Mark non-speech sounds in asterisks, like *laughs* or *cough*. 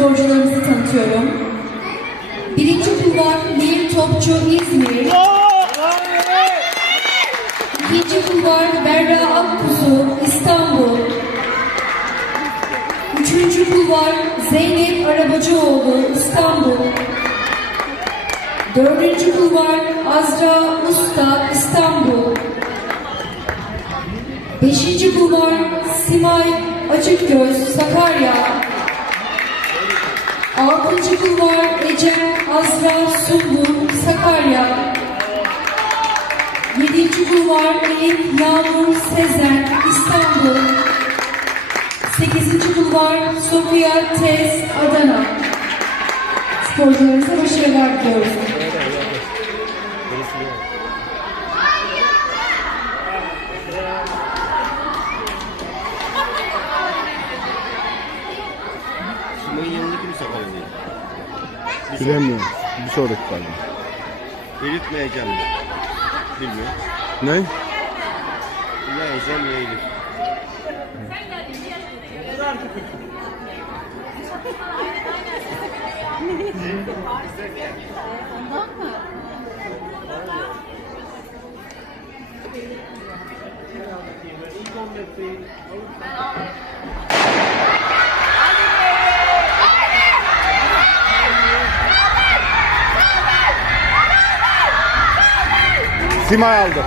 sporcularımızı tanıtıyorum. Birinci kulvar Nehir Topçu İzmir. İkinci kulvar Berra Akkuzu İstanbul. Üçüncü kulvar Zeynep Arabacıoğlu İstanbul. Dördüncü kulvar Azra Usta İstanbul. Beşinci kulvar Simay Açıkgöz Sakarya. Altıncı kulvar Ecem Azra Sungur Sakarya. Yedinci kulvar Elif Yağmur Sezen İstanbul. Sekizinci kulvar Sofia Tez Adana. Sporcularımıza başarılar diliyoruz. Mi Sakarya'dayım? Bilemiyorum. Bir sonraki galiba. Elif mi Ecem mi? Bilmiyorum. Ne? Ya Ecem *laughs* Simay aldı.